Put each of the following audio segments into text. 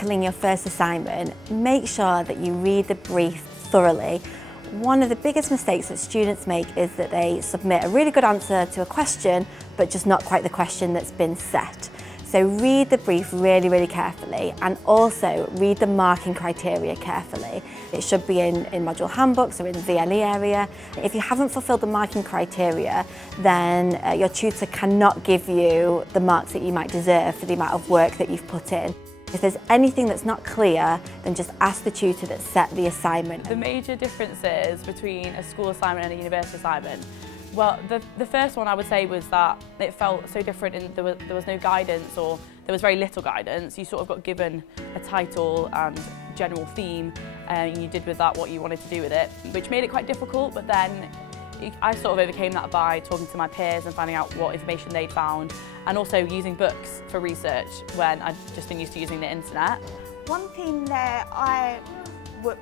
tackling your first assignment, make sure that you read the brief thoroughly. One of the biggest mistakes that students make is that they submit a really good answer to a question, but just not quite the question that's been set. So read the brief really, really carefully, and also read the marking criteria carefully. It should be in module handbooks or in the VLE area. If you haven't fulfilled the marking criteria, then your tutor cannot give you the marks that you might deserve for the amount of work that you've put in. If there's anything that's not clear, then just ask the tutor that set the assignment. The major differences between a school assignment and a university assignment. Well, the first one I would say was that it felt so different and there was no guidance, or there was very little guidance. You sort of got given a title and general theme, and you did with that what you wanted to do with it, which made it quite difficult. But then I sort of overcame that by talking to my peers and finding out what information they'd found, and also using books for research when I'd just been used to using the internet. One thing that I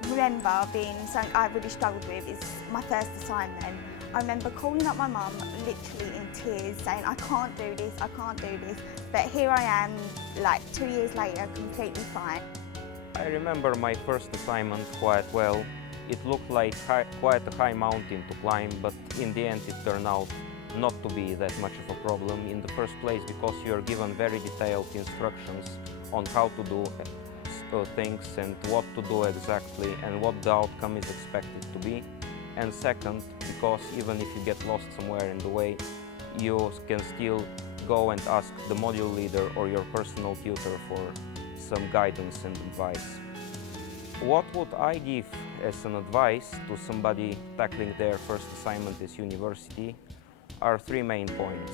remember being something I really struggled with is my first assignment. I remember calling up my mum literally in tears saying, I can't do this, I can't do this. But here I am, like 2 years later, completely fine. I remember my first assignment quite well. It looked like quite a high mountain to climb, but in the end it turned out not to be that much of a problem in the first place, because you are given very detailed instructions on how to do things and what to do exactly and what the outcome is expected to be. And second, because even if you get lost somewhere in the way, you can still go and ask the module leader or your personal tutor for some guidance and advice. What would I give as an advice to somebody tackling their first assignment at university are 3 main points.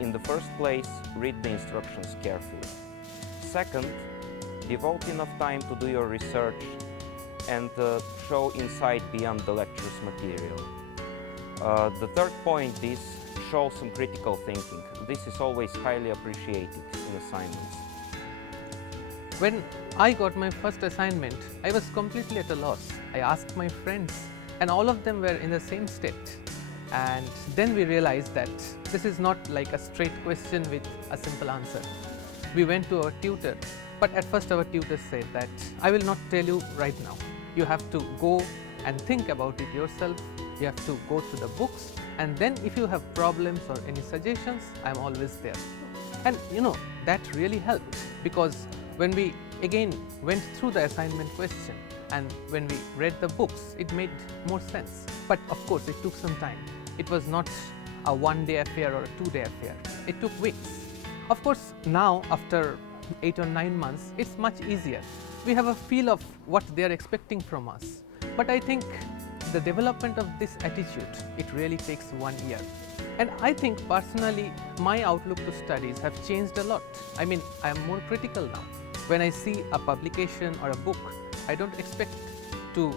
In the first place, read the instructions carefully. Second, devote enough time to do your research and show insight beyond the lecture's material. The third point is show some critical thinking. This is always highly appreciated in assignments. When I got my first assignment, I was completely at a loss. I asked my friends and all of them were in the same state. And then we realized that this is not like a straight question with a simple answer. We went to our tutor, but at first our tutor said that, I will not tell you right now. You have to go and think about it yourself. You have to go to the books, and then if you have problems or any suggestions, I am always there. And you know, that really helped, because when we again went through the assignment question and when we read the books, it made more sense. But of course, it took some time. It was not a one-day affair or a 2-day affair. It took weeks. Of course, now after 8 or 9 months, it's much easier. We have a feel of what they are expecting from us. But I think the development of this attitude, it really takes 1 year. And I think personally, my outlook to studies have changed a lot. I mean, I am more critical now. When I see a publication or a book, I don't expect to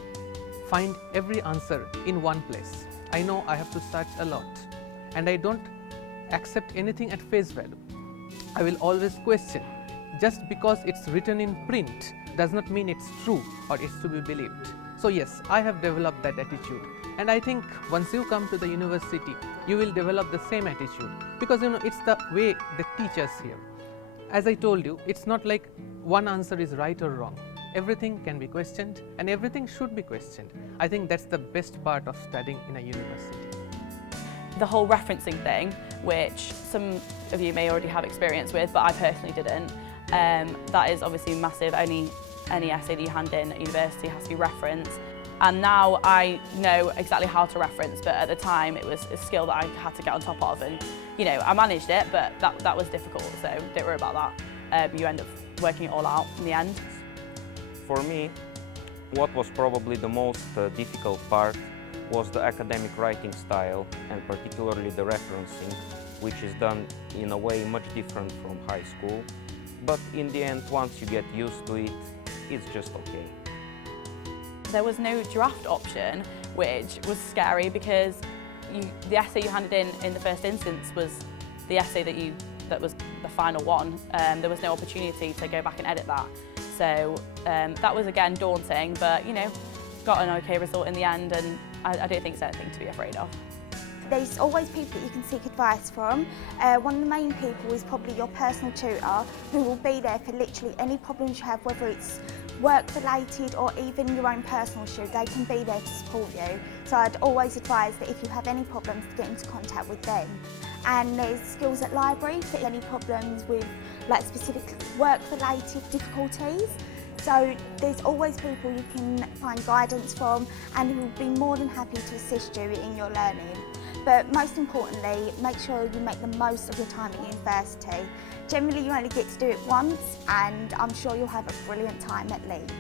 find every answer in one place. I know I have to search a lot, and I don't accept anything at face value. I will always question. Just because it's written in print does not mean it's true or it's to be believed. So yes, I have developed that attitude, and I think once you come to the university, you will develop the same attitude, because you know, it's the way they teach us here. As I told you, it's not like one answer is right or wrong. Everything can be questioned and everything should be questioned. I think that's the best part of studying in a university. The whole referencing thing, which some of you may already have experience with, but I personally didn't, that is obviously massive. Any essay that you hand in at university has to be referenced. And now I know exactly how to reference, but at the time it was a skill that I had to get on top of, and you know, I managed it, but that was difficult, so don't worry about that. You end up working it all out in the end. For me, what was probably the most difficult part was the academic writing style, and particularly the referencing, which is done in a way much different from high school. But in the end, once you get used to it, it's just okay. There was no draft option, which was scary, because the essay you handed in the first instance was the essay that was the final one. There was no opportunity to go back and edit that. So that was again daunting, but you know, got an okay result in the end, and I don't think it's anything to be afraid of. There's always people that you can seek advice from. One of the main people is probably your personal tutor, who will be there for literally any problems you have, whether it's work related or even your own personal issue. They can be there to support you. So I'd always advise that if you have any problems, to get into contact with them. And there's Skills at Library for any problems with like specific work related difficulties. So there's always people you can find guidance from and who will be more than happy to assist you in your learning. But most importantly, make sure you make the most of your time at university. Generally you only get to do it once, and I'm sure you'll have a brilliant time at Leeds.